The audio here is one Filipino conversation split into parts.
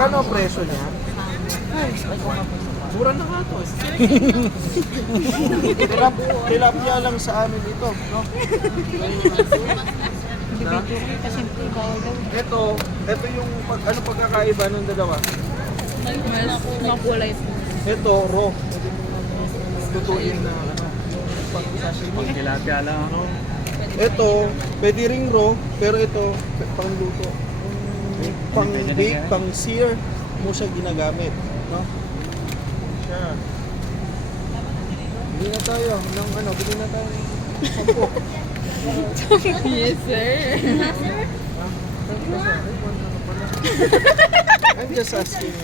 Magkano ang presyo niya? Mura na nga to. Tilapia lang sa amin ito, no? Ito yung ano pagkakaiba ng dalawa? Mas makulay po. Ito, raw. Lutuin na ano. Pag-sashimi. Tilapia lang ako. Ito, pwede ring raw, pero ito, pang-luto. Pang-bake, pang-sear mo siya ginagamit. No? Siya. Bili na tayo ng ano, bili na tayo ng 10. Yes, sir. I'm just asking.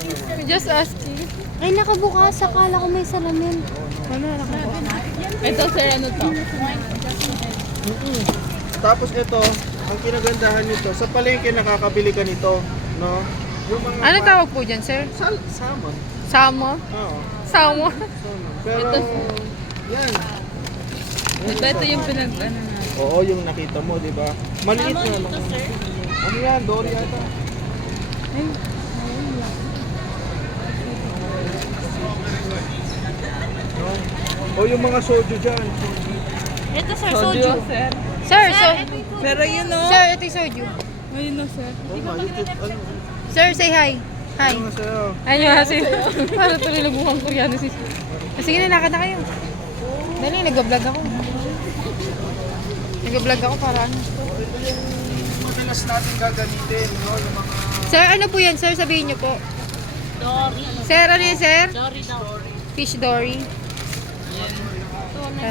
Just asking. Ay, nakabukas. Akala ko may salamin. Ano, nakabukas? Ito, sir, ano to? Tapos ito, ang kinagandahan nito, sa palengke nakakabili ka nito, no? Yung mga Ano tawag po dyan, sir? Salmon. Samo? Oo. Samo? Salmon. Pero, Ito, yan. Ito yung pinag, ano na. Oo, yung nakita mo, di ba? Maliit na lang. Ano yan? Dory yata. No? O yung mga soju dyan. Ito, sir, Soju, sir. Sir, Pero yun, no? Sir, ito yung soju. Ayun, no, sir. Oo nga, YouTube, ano? Sir, say hi. Hi. Ano nga sa'yo? Ayun nga, sir. Para tuloy nabuhang koreano si sir. Sige na, lakad na kayo. Dali, nag-vlog ako. Nag-vlog ako para ano. Ito yung madalas natin gagamitin, no? Yung mga... Sir, ano po yan, sir? Sabihin niyo po. Dory. Sir, ano yan, sir? Dory daw. Fish dory.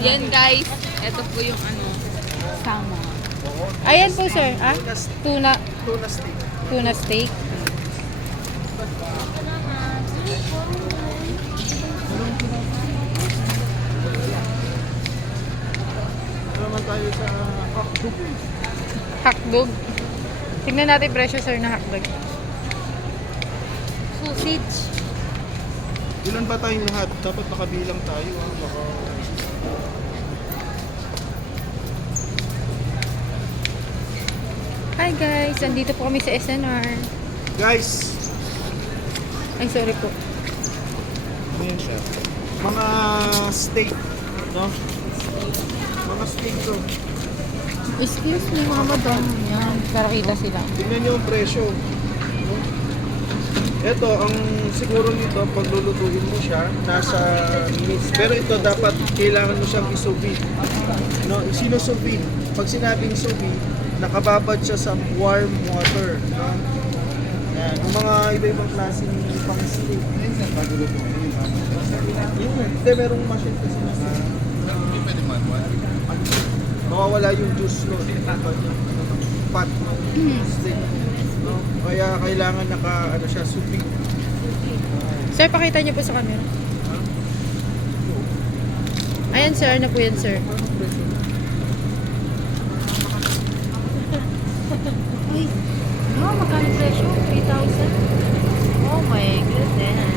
Yan, guys. Ito po yung ano. Samo. Ayan po, sir. Ah? Tuna. Tuna steak. Tuna steak. Ano naman tayo sa hotdog? Hotdog. Tignan natin presyo, sir, na hotdog. Sausage. Ilan ba tayong lahat? Dapat makabilang tayo. Baka... Hi guys, andito po kami sa SNR. Guys, Ay, sorry po. ayan siya. Mga steak, no? Mga steak to. Excuse me, mga madam. Yan, para kita sila. Tingnan niyo ang presyo. No? Ito, ang siguro nito, pag lulutuin mo siya, nasa minutes. Pero ito dapat, kailangan mo siyang isubid. No? Sinusubid. Pag sinabing subid, nakababad siya sa warm water. No? Yan. Yung mga iba-ibang klaseng pang-steak. Hindi, merong machine kasi na mawawala yung juice no, pat ng steak. No? Kaya kailangan ano siya, subig. Sir, pakita niyo po sa camera. Ayan, sir. Ano po yan, sir? Uy, no, magkano presyo? 3,000? Oh my goodness.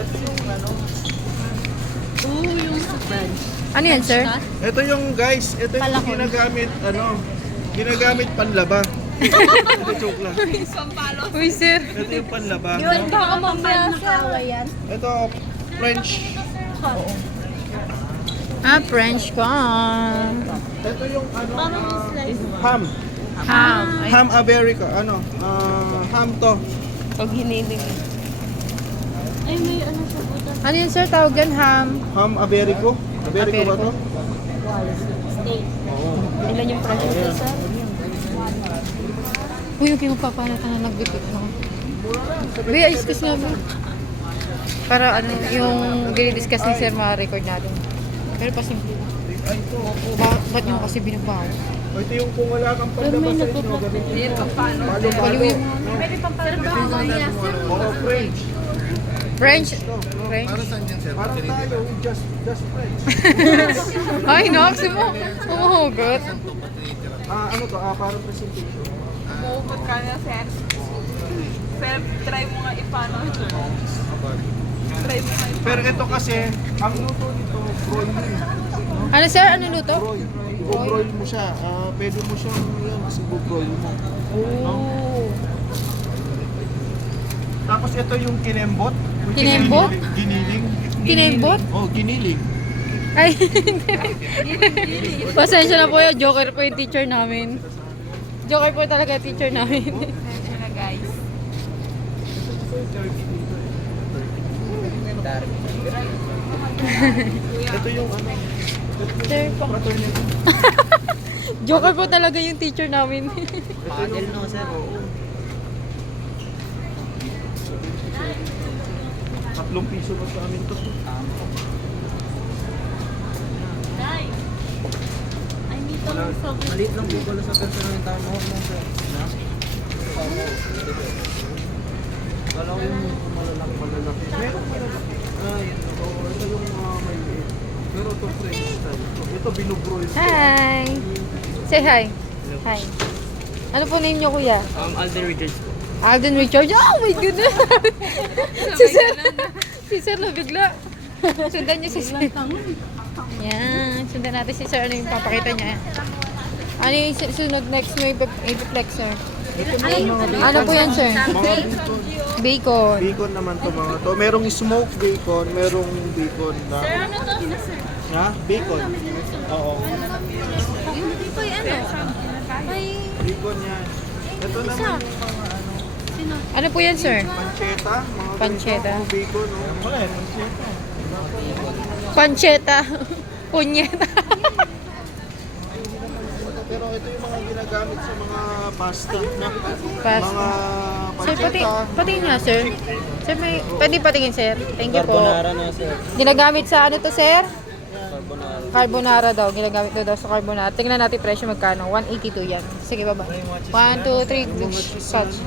Ito yung ano, Ano yan, sir? ito yung guys, ito yung Palakon. ginagamit panlaba. Ito joke lang. Uy, sir. Ito yung panlaba. Baka mamaya, sir. Ito French. Ah, French ko. Ito yung ano, ham. Ham. Ham America, ham to. Pag hiniling. Ay, may ano sa buta. Ano yan, sir? Tawag yan, ham. Ham Iberico. Iberico ba to? Steak. Oo. Ilan yung presyo, sir? Uy, yung magpapalata na nagbibig mo. Uy, ayos kasi namin. Para ano, yung dinidiscuss ni sir, ma-record natin. Pero pasimple. Ay, ito. Ba't nyo kasi binabaw? Ito yung kung wala kang panlaba sa inyo, ganito. Palo-palo. Palo yung Pwede pang pagbawa niya, sir. Oo, French. French. Ito, no? French. Parang tayo, we just French. Ay, naks mo. Umuhugot. Ano to? Parang presentation. Umuupot ka na, sir. Sir, try mo nga ipano ito. Try mo nga ipano. Pero ito kasi, ang luto nito, broiling. Ano, sir? Ano luto? Broil. i-broil mo siya. Pwede mo siyang yun, kasi i-broil mo. Oh. Tapos ito yung kinembot. which is Kinembot? Giniling. Kinembot? Oh, giniling. Ay, pasensya na po yun. Joker po yung teacher namin. Joker po talaga yung teacher namin. Medyo na guys. Ito yung ano. Sir, Fraternity. Joker po talaga yung teacher namin. Model no, sir. ₱3 pa sa amin to. Nay! I need to know something. Maliit lang po pala sa personal yung tama mo, sir. Na? Kala ko yung malalaki. Meron malalaki. Yun. Oo, ito yung maliit. Pero ito French style. Ito binubroil. Hi! Say hi. Hi. Ano po name niyo, kuya? Alden Richards po. Alden Richards. Oh my goodness! Si Sir na bigla. Sundan niyo si Sir. Yan. Sundan natin si Sir. Ano yung papakita niya? Ano yung sunod next mo i-flex, Sir? Ano po yan, Sir? Mga bacon. Bacon. Bacon naman to mga to. Merong smoked bacon, merong bacon na. Ano to? Ha? Bacon. Oo. Yung dito yung ano? May... Bacon yan. Ito naman yung mga ano. Sino? Ano po yan, Sir? Pancetta. Mga Pancetta. ganito, bacon. Oh. Wala eh, pancetta. Pancetta. Punyeta. Pero ito yung mga ginagamit sa mga pasta. Na. Pasta. Mga Sir, pancetta. pati nga, Sir. Sir, pwede patingin, Sir. Thank you po. Carbonara na, sir. Ginagamit sa ano to, Sir? Carbonara. Carbonara daw. Ginagamit daw sa carbonara. Tingnan natin presyo magkano. 182 yan. Sige, baba. 1, 2, 3, touch.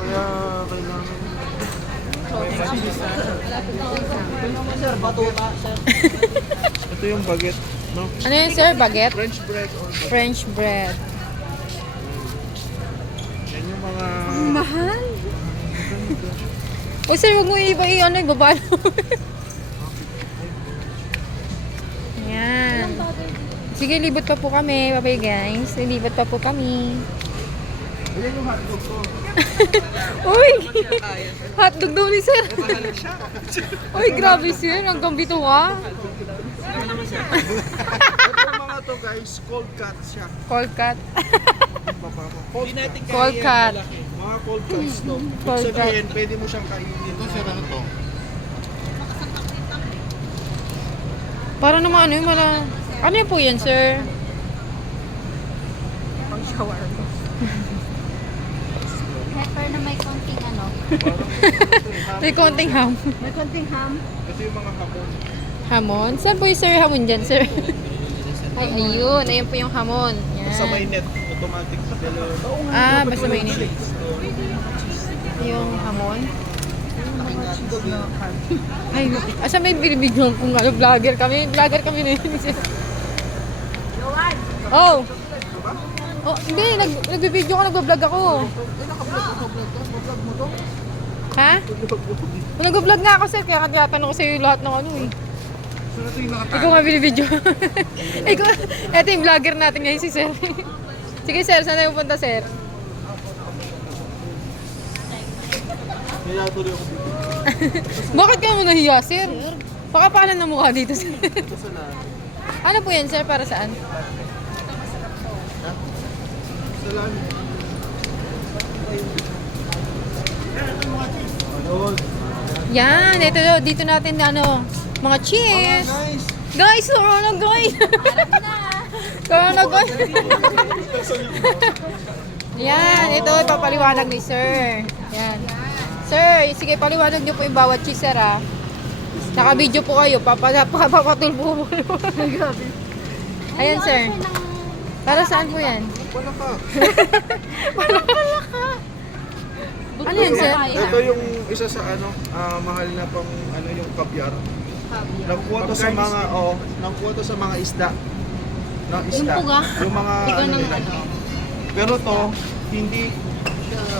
Kaya kailangan. Sir, batuta, sir. Ito yung baguette. No? Ano yun, Sir? Baguette? French bread or baguette. French bread. Yan yung mga... Mahal. O, Sir, huwag mo ibabalo. Yan. Sige, libot pa po kami. Bye-bye, guys. Libot pa po kami. Ayan yung hotdog ko. Uy! Hotdog daw ni Sir. Uy, grabe, Sir. Hanggang bito ka. Ito mga to guys, cold cut siya. Cold cut. Cold cut. Cold cut. Mga cold cuts to. Cold Ibig sabihin, pwede mo siyang kainin. Ito siya na to. Para naman ano yung Ano yun po yan, Sir? Pang shawarma. Pepper na may konting ano. May konting ham. May konting ham. Ito yung mga hamon. Hamon? Saan po yung Sir hamon dyan, Sir? Ay, ayun. Ayun po yung hamon. Sa may Yan. net, automatic deliver. Basta may init. Yung hamon. Ay, asa may binibigyan kung ano, vlogger kami. Vlogger kami na yun. Oh! Oh, hindi. Nagbibideo ko, nagbablog ako. Ha? Nag-vlog nga ako, Sir. Kaya tinatanong ko sa'yo lahat ng ano eh. Ikaw nga binibideo. Ikaw, eto yung vlogger natin ngayon si Sir. Sige, Sir. Saan tayo pupunta, Sir? Kaya tuloy ako dito. Bakit ka mo nahiya, Sir? Pakapalan na mukha dito, Sir. Ito sa lahat. Ano po yan, Sir? Para saan? Sa lahat. Ayun. Yan. Ito, dito natin ano, mga cheese. Nice. Guys, corona, guys. Corona, guys. Yan. Ito, ipapaliwanag ni Sir. Yan. Sir, sige, paliwanag niyo po yung bawat cheese, Sir, ha? Naka-video po kayo. Papatul po. Ayan, Sir. Para saan po yan? Wala ka. Ano yan, Sir? Ito yung isa sa ano, mahal na pang ano yung kabyar. Nakuha to sa mga nakuha to sa mga isda. Na isda. Yung puga? Yung mga Ikaw ano nang nila. ano. Pero to hindi siya